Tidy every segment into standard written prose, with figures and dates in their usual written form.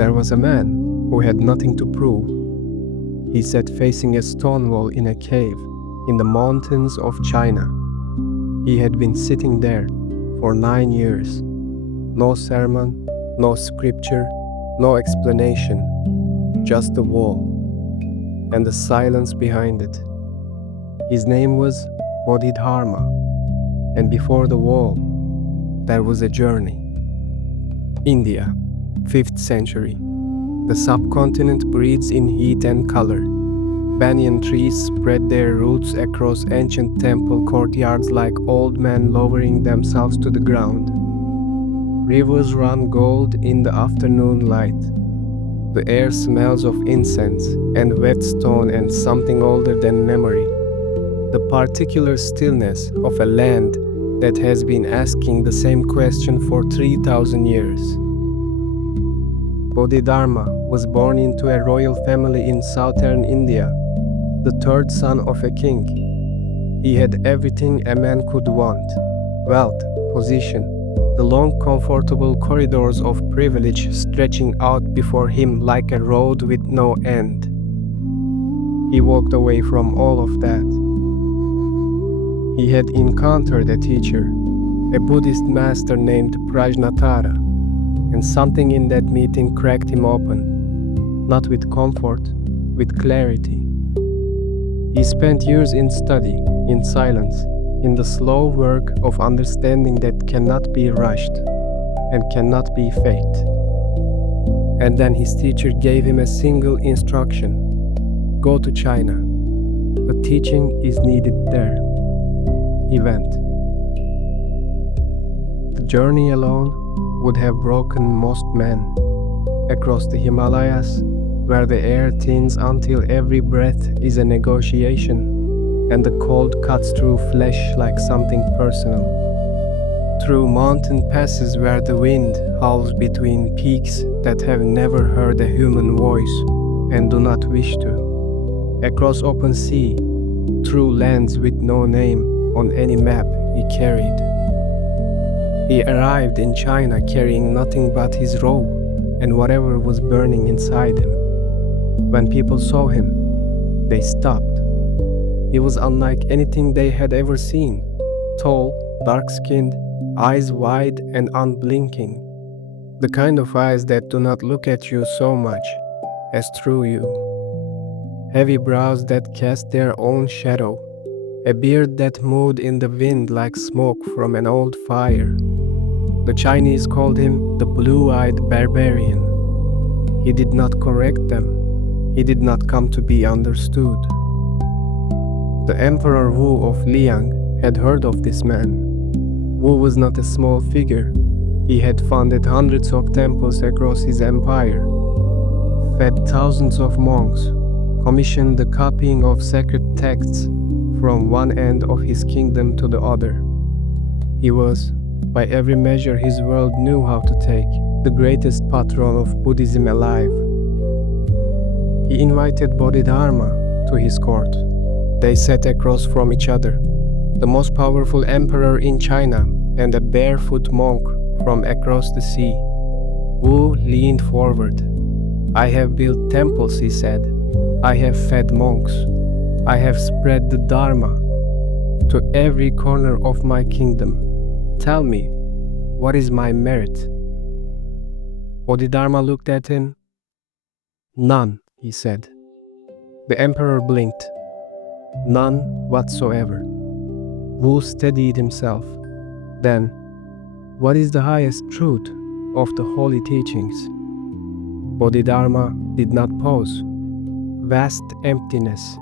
There was a man who had nothing to prove. He sat facing a stone wall in a cave in the mountains of China. He had been sitting there for 9 years. No sermon, no scripture, no explanation, just the wall and the silence behind it. His name was Bodhidharma, and before the wall, there was a journey. India, 5th century. The subcontinent breathes in heat and color. Banyan trees spread their roots across ancient temple courtyards like old men lowering themselves to the ground. Rivers run gold in the afternoon light. The air smells of incense and wet stone and something older than memory. The particular stillness of a land that has been asking the same question for 3,000 years. Bodhidharma was born into a royal family in southern India, the third son of a king. He had everything a man could want: wealth, position, the long comfortable corridors of privilege stretching out before him like a road with no end. He walked away from all of that. He had encountered a teacher, a Buddhist master named Prajnatara, and something in that meeting cracked him open, not with comfort, with clarity. He spent years in study, in silence, in the slow work of understanding that cannot be rushed and cannot be faked. And then his teacher gave him a single instruction: go to China. The teaching is needed there. He went. The journey alone would have broken most men. Across the Himalayas, where the air thins until every breath is a negotiation, and the cold cuts through flesh like something personal. Through mountain passes where the wind howls between peaks that have never heard a human voice and do not wish to. Across open sea, through lands with no name on any map he carried. He arrived in China carrying nothing but his robe and whatever was burning inside him. When people saw him, they stopped. He was unlike anything they had ever seen: tall, dark-skinned, eyes wide and unblinking. The kind of eyes that do not look at you so much as through you. Heavy brows that cast their own shadow. A beard that moved in the wind like smoke from an old fire. The Chinese called him the blue-eyed barbarian. He did not correct them. He did not come to be understood. The Emperor Wu of Liang had heard of this man. Wu was not a small figure. He had founded hundreds of temples across his empire, fed thousands of monks, commissioned the copying of sacred texts from one end of his kingdom to the other. He was, by every measure his world knew how to take, the greatest patron of Buddhism alive. He invited Bodhidharma to his court. They sat across from each other, the most powerful emperor in China and a barefoot monk from across the sea. Wu leaned forward. "I have built temples," he said. "I have fed monks. I have spread the Dharma to every corner of my kingdom. Tell me, what is my merit?" Bodhidharma looked at him. "None," he said. The emperor blinked. "None whatsoever." Wu steadied himself. Then, what is the highest truth of the holy teachings? Bodhidharma did not pause. Vast emptiness.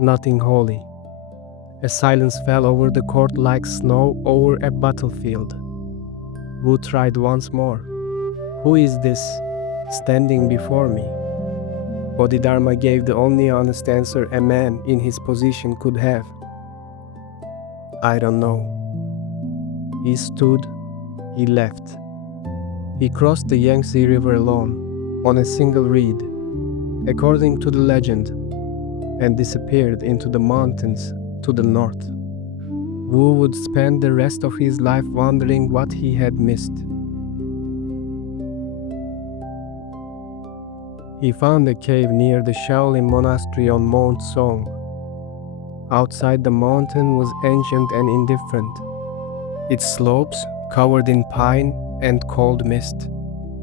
Nothing holy. A silence fell over the court like snow over a battlefield. Wu tried once more. "Who is this standing before me?" Bodhidharma gave the only honest answer a man in his position could have. "I don't know." He stood, he left. He crossed the Yangtze River alone, on a single reed, according to the legend, and disappeared into the mountains to the north. Wu would spend the rest of his life wondering what he had missed. He found a cave near the Shaolin monastery on Mount Song. Outside, the mountain was ancient and indifferent, its slopes covered in pine and cold mist,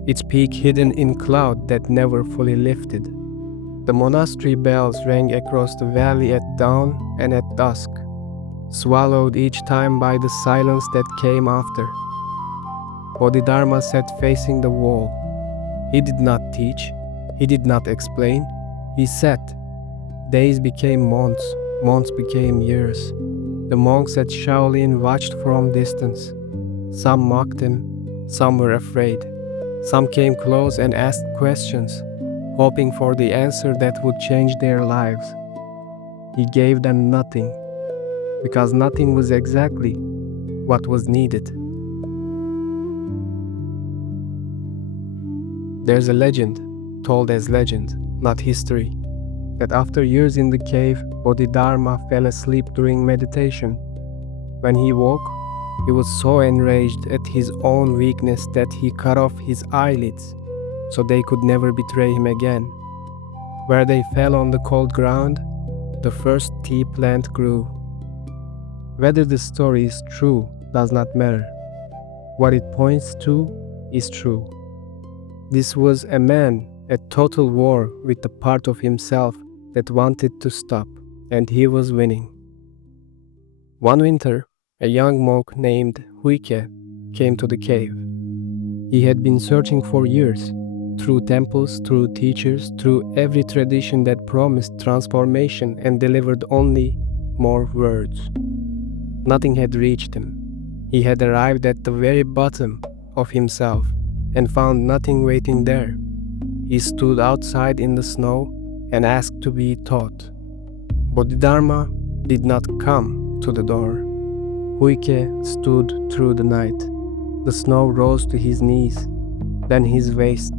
its peak hidden in cloud that never fully lifted. The monastery bells rang across the valley at dawn and at dusk, swallowed each time by the silence that came after. Bodhidharma sat facing the wall. He did not teach, he did not explain, he sat. Days became months, months became years. The monks at Shaolin watched from distance. Some mocked him, some were afraid. Some came close and asked questions, hoping for the answer that would change their lives. He gave them nothing, because nothing was exactly what was needed. There's a legend, told as legend, not history, that after years in the cave, Bodhidharma fell asleep during meditation. When he woke, he was so enraged at his own weakness that he cut off his eyelids so they could never betray him again. Where they fell on the cold ground, the first tea plant grew. Whether the story is true does not matter. What it points to is true. This was a man at total war with the part of himself that wanted to stop, and he was winning. One winter, a young monk named Huike came to the cave. He had been searching for years, through temples, through teachers, through every tradition that promised transformation and delivered only more words. Nothing had reached him. He had arrived at the very bottom of himself and found nothing waiting there. He stood outside in the snow and asked to be taught. Bodhidharma did not come to the door. Huike stood through the night. The snow rose to his knees, then his waist.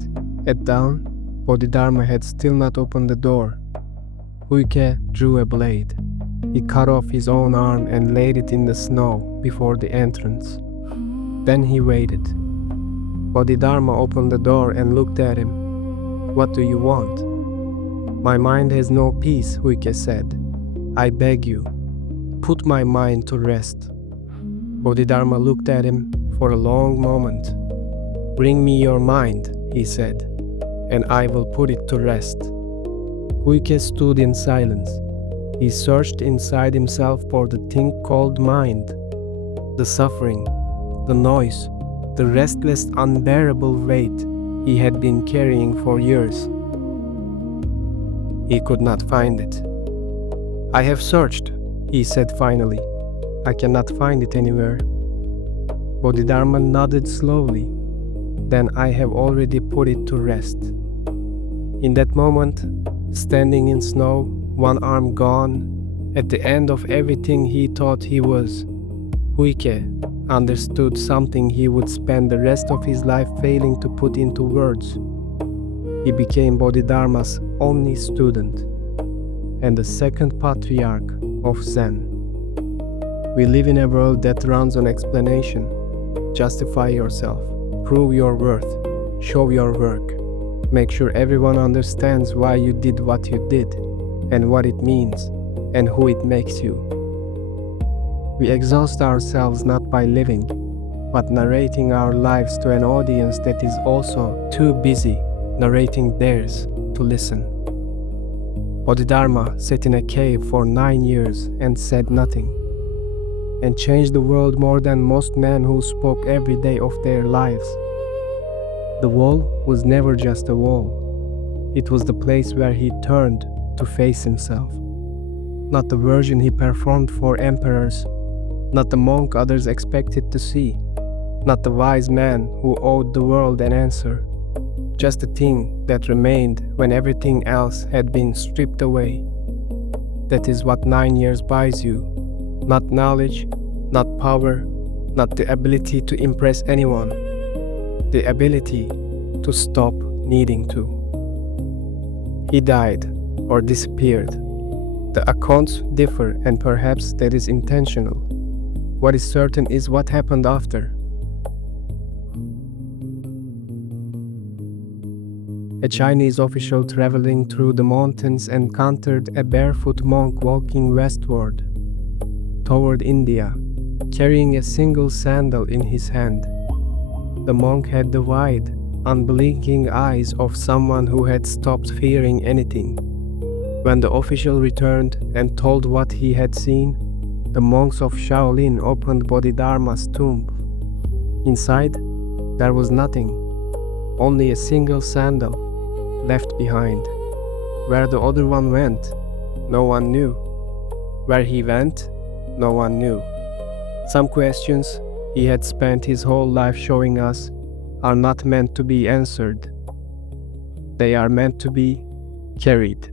At dawn, Bodhidharma had still not opened the door. Huike drew a blade. He cut off his own arm and laid it in the snow before the entrance. Then he waited. Bodhidharma opened the door and looked at him. "What do you want?" "My mind has no peace," Huike said. "I beg you, put my mind to rest." Bodhidharma looked at him for a long moment. "Bring me your mind," he said, "and I will put it to rest." Huike stood in silence. He searched inside himself for the thing called mind, the suffering, the noise, the restless, unbearable weight he had been carrying for years. He could not find it. "I have searched," he said finally. "I cannot find it anywhere." Bodhidharma nodded slowly. "Then I have already put it to rest." In that moment, standing in snow, one arm gone, at the end of everything he thought he was, Huike understood something he would spend the rest of his life failing to put into words. He became Bodhidharma's only student and the second patriarch of Zen. We live in a world that runs on explanation. Justify yourself, prove your worth, show your work, make sure everyone understands why you did what you did and what it means and who it makes you. We exhaust ourselves not by living, but narrating our lives to an audience that is also too busy narrating theirs to listen. Bodhidharma sat in a cave for 9 years and said nothing, and changed the world more than most men who spoke every day of their lives. The wall was never just a wall. It was the place where he turned to face himself. Not the version he performed for emperors, not the monk others expected to see, not the wise man who owed the world an answer, just the thing that remained when everything else had been stripped away. That is what 9 years buys you. Not knowledge, not power, not the ability to impress anyone. The ability to stop needing to. He died or disappeared. The accounts differ, and perhaps that is intentional. What is certain is what happened after. A Chinese official traveling through the mountains encountered a barefoot monk walking westward, toward India, carrying a single sandal in his hand. The monk had the wide, unblinking eyes of someone who had stopped fearing anything. When the official returned and told what he had seen, the monks of Shaolin opened Bodhidharma's tomb. Inside, there was nothing, only a single sandal left behind. Where the other one went, no one knew. Where he went, no one knew. Some questions he had spent his whole life showing us are not meant to be answered. They are meant to be carried.